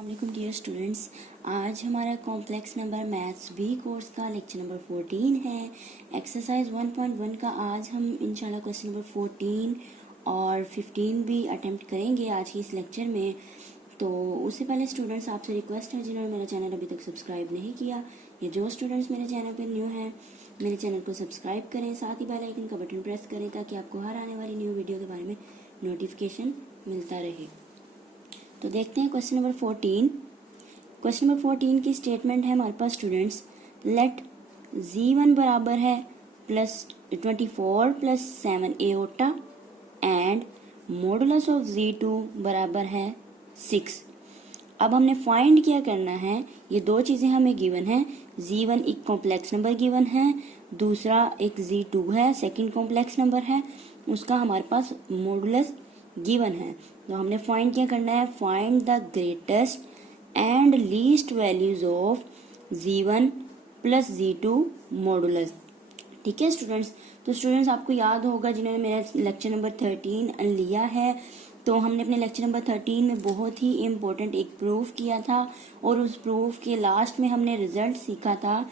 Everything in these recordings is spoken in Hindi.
अस्सलाम डियर स्टूडेंट्स। आज हमारा complex number maths B course का लेक्चर नंबर 14 है। एक्सरसाइज 1.1 का आज हम इंशाल्लाह क्वेश्चन नंबर 14 और 15 भी अटेम्प्ट करेंगे आज की इस लेक्चर में। तो उससे पहले स्टूडेंट्स आपसे रिक्वेस्ट है, जिन्होंने मेरा चैनल अभी तक सब्सक्राइब नहीं किया या जो स्टूडेंट्स मेरे चैनल पर न्यू हैं, मेरे चैनल को सब्सक्राइब करें, साथ ही बेल आइकन का बटन प्रेस करें ताकि आपको हर आने वाली न्यू वीडियो के बारे में नोटिफिकेशन मिलता रहे। तो देखते हैं क्वेश्चन नंबर 14। क्वेश्चन नंबर 14 की स्टेटमेंट है हमारे पास स्टूडेंट्स, लेट z1 बराबर है +24 + 7 aorta and modulus of z2 बराबर है 6। अब हमने फाइंड क्या करना है, ये दो चीजें हमें गिवन है। z1 एक कॉम्प्लेक्स नंबर गिवन है, दूसरा एक z2 है सेकंड कॉम्प्लेक्स नंबर है, उसका हमारे पास मॉडुलस गिवन है। तो हमने फाइंड क्या करना है, find the greatest and least values of z1 + z2 modulus. ठीक है स्टूडेंट्स। तो स्टूडेंट्स आपको याद होगा, जिन्होंने मेरा लेक्चर नंबर 13 लिया है, तो हमने अपने लेक्चर नंबर 13 में बहुत ही इम्पोर्टेंट एक प्रूफ किया था और उस प्रूफ के लास्ट में हमने रिजल्ट सीखा था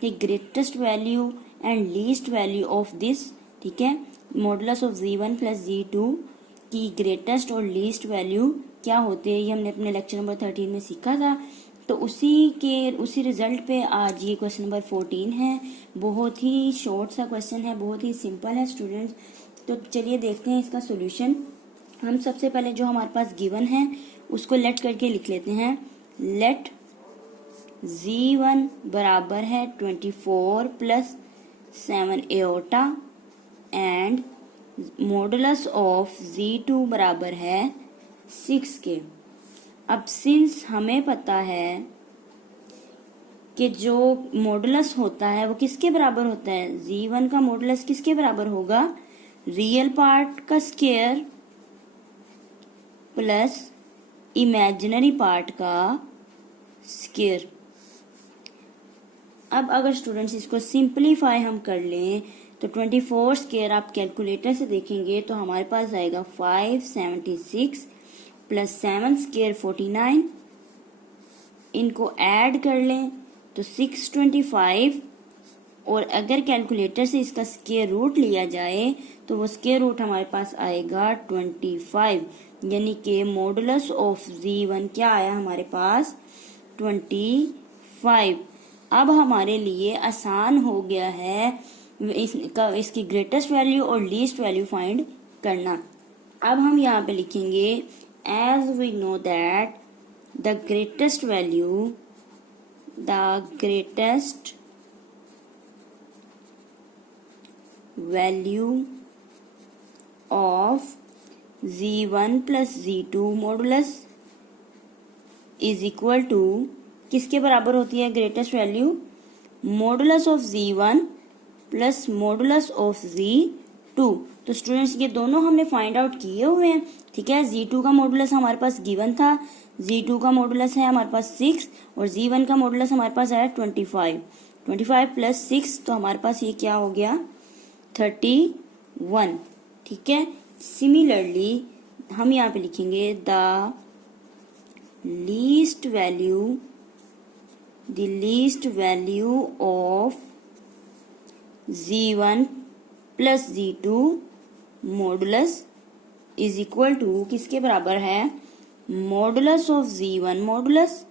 कि greatest value and least value of this, ठीक है, मॉडुलस ऑफ z1 + z2 की ग्रेटेस्ट और लीस्ट वैल्यू क्या होते हैं, ये हमने अपने लेक्चर नंबर 13 में सीखा था। तो उसी रिजल्ट पे आज ये क्वेश्चन नंबर 14 है। बहुत ही शॉर्ट सा क्वेश्चन है, बहुत ही सिंपल है स्टूडेंट्स। तो चलिए देखते हैं इसका सॉल्यूशन। हम सबसे पहले जो हमारे पास गिवन है उसको लेट करके लिख लेते हैं। लेट z1 बराबर है 24 + 7 aorta and modulus of z2 बराबर है 6 के। अब सिंस हमें पता है कि जो मॉडुलस होता है वो किसके बराबर होता है, z1 का मॉडुलस किसके बराबर होगा, रियल पार्ट का स्क्वायर प्लस इमेजिनरी पार्ट का स्क्वायर। अब अगर स्टूडेंट्स इसको सिंपलीफाई हम कर लें तो 24 स्क्वायर आप कैलकुलेटर से देखेंगे तो हमारे पास आएगा 576 + 7 स्क्वायर 49। इनको ऐड कर लें तो 625 और अगर कैलकुलेटर से इसका स्क्वायर रूट लिया जाए तो वो स्क्वायर रूट हमारे पास आएगा 25, यानी कि मॉडुलस ऑफ z1 क्या आया हमारे पास 25। अब हमारे लिए आसान हो गया है इसकी ग्रेटेस्ट वैल्यू और लीस्ट वैल्यू फाइंड करना। अब हम यहाँ पे लिखेंगे as we know that the greatest value of z1 + z2 modulus is equal to, किसके बराबर होती है greatest value, modulus of z1 + modulus of z2। तो स्टूडेंट्स ये दोनों हमने फाइंड आउट किए हुए हैं। ठीक है, z2 का मॉडुलस हमारे पास गिवन था, z2 का मॉडुलस है हमारे पास 6 और z1 का मॉडुलस हमारे पास है 25 + 6, तो हमारे पास ये क्या हो गया 31। ठीक है, सिमिलरली हम यहाँ पे लिखेंगे the least value of z1 + z2 modulus is equal to, किसके बराबर है, modulus of z1 modulus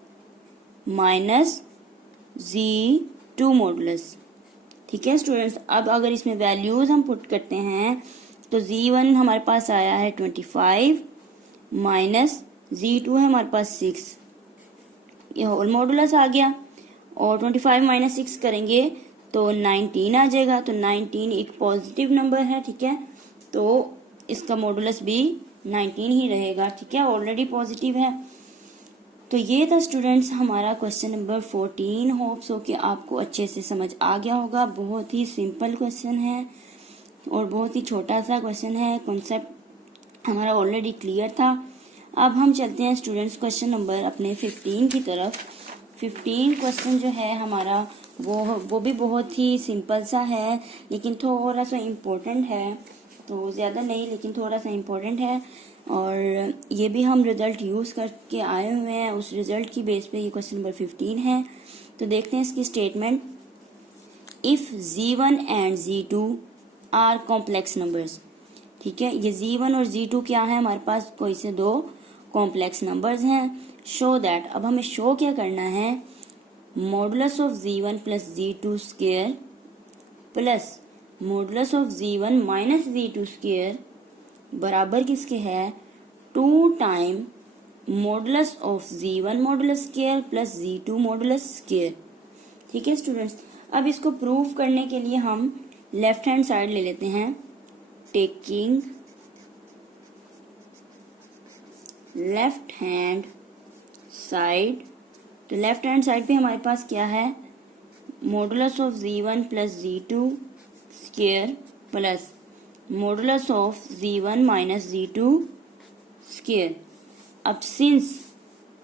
minus z2 modulus. ठीक है स्टूडेंट्स, अब अगर इसमें वैल्यूज हम पुट करते हैं तो z1 हमारे पास आया है 25 माइनस z2 है हमारे पास 6, ये होल मॉडुलस आ गया, और 25 - 6 करेंगे तो 19 आ जाएगा। तो 19 एक पॉजिटिव नंबर है, ठीक है, तो इसका मॉडुलस भी 19 ही रहेगा। ठीक है, ऑलरेडी पॉजिटिव है। तो ये था स्टूडेंट्स हमारा क्वेश्चन नंबर 14। होप्स हो कि आपको अच्छे से समझ आ गया होगा। बहुत ही सिंपल क्वेश्चन है और बहुत ही छोटा सा क्वेश्चन है, कॉन्सेप्ट हमारा ऑलरेडी क्लियर था। अब हम चलते हैं स्टूडेंट्स क्वेश्चन नंबर अपने 15 की तरफ। 15 क्वेश्चन जो है हमारा वो भी बहुत ही सिंपल सा है, लेकिन थोड़ा सा इम्पोर्टेंट है, तो ज़्यादा नहीं लेकिन थोड़ा सा इम्पोर्टेंट है। और ये भी हम रिजल्ट यूज़ करके आए हुए हैं, उस रिजल्ट की बेस पे ये क्वेश्चन नंबर 15 है। तो देखते हैं इसकी statement. If Z1 and Z2 are complex numbers, ठीक है, ये Z1 और Z2 क्या है, हमारे पास कोई से दो कॉम्प्लेक्स नंबर्स हैं। शो दैट, अब हमें शो क्या करना है, modulus of Z1 plus Z2 square plus modulus of Z1 minus Z2 square बराबर किसके है, 2 time modulus of Z1 modulus square plus Z2 modulus square. ठीक है स्टूडेंट्स, अब इसको प्रूव करने के लिए हम लेफ्ट हैंड साइड ले लेते हैं। टेकिंग लेफ्ट हैंड साइड, तो लेफ्ट हैंड साइड पे हमारे पास क्या है, modulus of Z1 plus Z2 square plus modulus of Z1 minus Z2 square. अब सिंस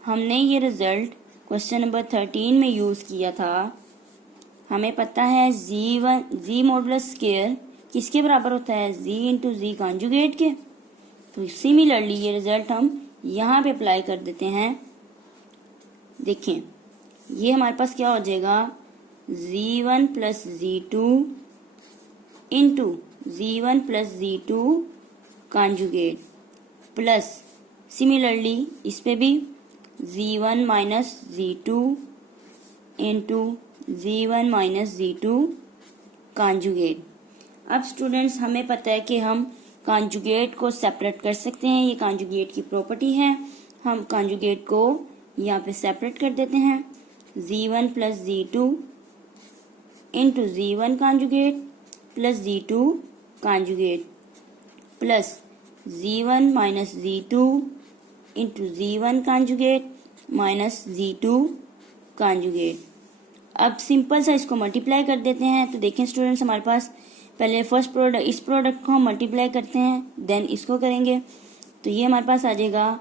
हमने ये रिजल्ट क्वेश्चन नंबर 13 में यूज किया था, हमें पता है Z मॉडुलस स्क्वायर किसके बराबर होता है, Z इंटू Z कॉन्जुगेट के। तो सिमिलरली ये रिजल्ट हम यहाँ पे अप्लाई कर देते हैं। देखिए ये हमारे पास क्या हो जाएगा, Z1 plus Z2 into Z1 plus Z2 conjugate plus similarly इस पे भी Z1 minus Z2 into Z1 minus Z2 conjugate. अब स्टूडेंट्स हमें पता है कि हम कॉन्जुगेट को सेपरेट कर सकते हैं, ये कॉन्जुगेट की प्रॉपर्टी है। हम कॉन्जुगेट को यहाँ पे सेपरेट कर देते हैं, Z1 plus Z2 into Z1 conjugate plus Z2 conjugate plus Z1 minus Z2 into Z1 conjugate minus Z2 conjugate. अब सिंपल सा इसको मल्टीप्लाई कर देते हैं। तो देखें स्टूडेंट्स, हमारे पास पहले फर्स्ट प्रोडक्ट, इस प्रोडक्ट को हम मल्टीप्लाई करते हैं, देन इसको करेंगे। तो ये हमारे पास आ जाएगा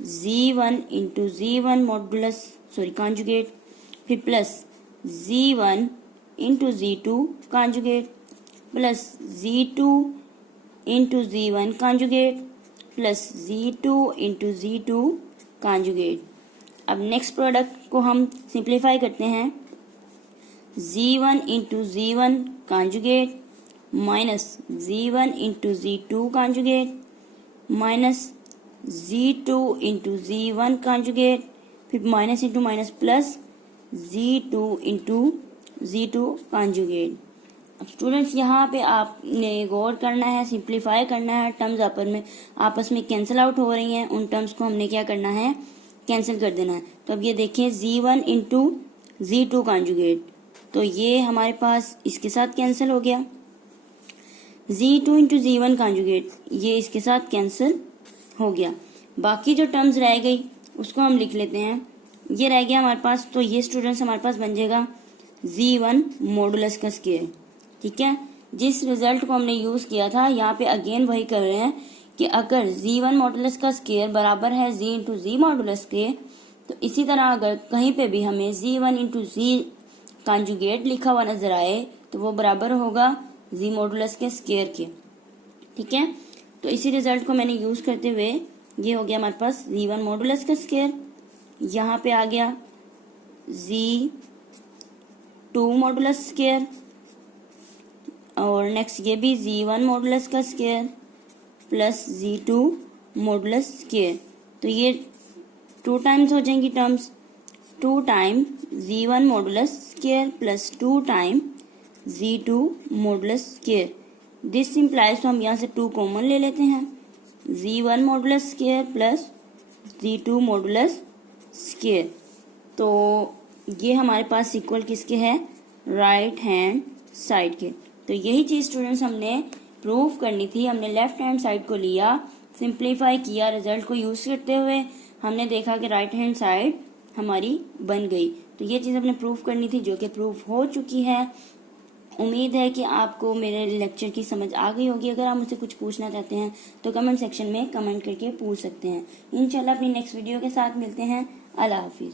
Z1 into Z1 modulus conjugate, फिर plus Z1 into Z2 conjugate plus Z2 into Z1 conjugate plus Z2 into Z2 conjugate. अब नेक्स्ट प्रोडक्ट को हम सिंप्लीफाई करते हैं, Z1 into Z1 conjugate minus Z1 into Z2 conjugate minus Z2 into Z1 conjugate, फिर minus into minus plus Z2 into Z2 conjugate. अब स्टूडेंट्स यहाँ पे आपने गौर करना है, सिंप्लीफाई करना है। टर्म्स आपस में कैंसिल आउट हो रही हैं, उन टर्म्स को हमने क्या करना है, कैंसिल कर देना है। तो अब ये देखिए Z1 इंटू Z2 कॉन्जुगेट, तो ये हमारे पास इसके साथ कैंसिल हो गया। Z2 इंटू Z1 कॉन्जुगेट, ये इसके साथ कैंसिल हो गया। बाकी जो टर्म्स रह गई उसको हम लिख लेते हैं। ये रह गया हमारे पास, तो ये स्टूडेंट्स हमारे पास बन जाएगा Z1 मॉडुलस का स्क्वायर। ठीक है, जिस रिजल्ट को हमने यूज किया था यहाँ पे अगेन वही कर रहे हैं कि अगर Z1 मॉडुलस का स्क्वायर बराबर है Z इंटू Z मॉडुलस के, तो इसी तरह अगर कहीं पे भी हमें Z1 इंटू Z कॉन्जुगेट लिखा हुआ नजर आए तो वो बराबर होगा Z मॉडुलस के स्क्वायर के। ठीक है, तो इसी रिजल्ट को मैंने यूज करते हुए ये हो गया हमारे पास Z1 मॉडुलस का स्क्वायर, यहाँ पे आ गया Z2 मॉडुलस स्क्वायर और नेक्स्ट ये भी Z1 मॉडुलस का square plus Z2 modulus square. तो ये 2 टाइम्स हो जाएंगी terms, 2 time Z1 modulus square plus 2 time Z2 modulus square. This implies, तो हम यहाँ से 2 कॉमन ले लेते हैं, Z1 modulus square plus Z2 modulus square. तो ये हमारे पास इक्वल किसके है, राइट हैंड साइड के। तो यही चीज स्टूडेंट्स हमने प्रूव करनी थी। हमने लेफ्ट हैंड साइड को लिया, सिंप्लीफाई किया, रिजल्ट को यूज करते हुए हमने देखा कि राइट हैंड साइड हमारी बन गई। तो ये चीज हमने प्रूव करनी थी, जो कि प्रूव हो चुकी है। उम्मीद है कि आपको मेरे लेक्चर की समझ आ गई होगी। अगर आप मुझसे कुछ पूछना चाहते हैं तो कमेंट सेक्शन में कमेंट करके पूछ सकते हैं। इंशाल्लाह अपनी नेक्स्ट वीडियो के साथ मिलते हैं। अल्लाह हाफिज।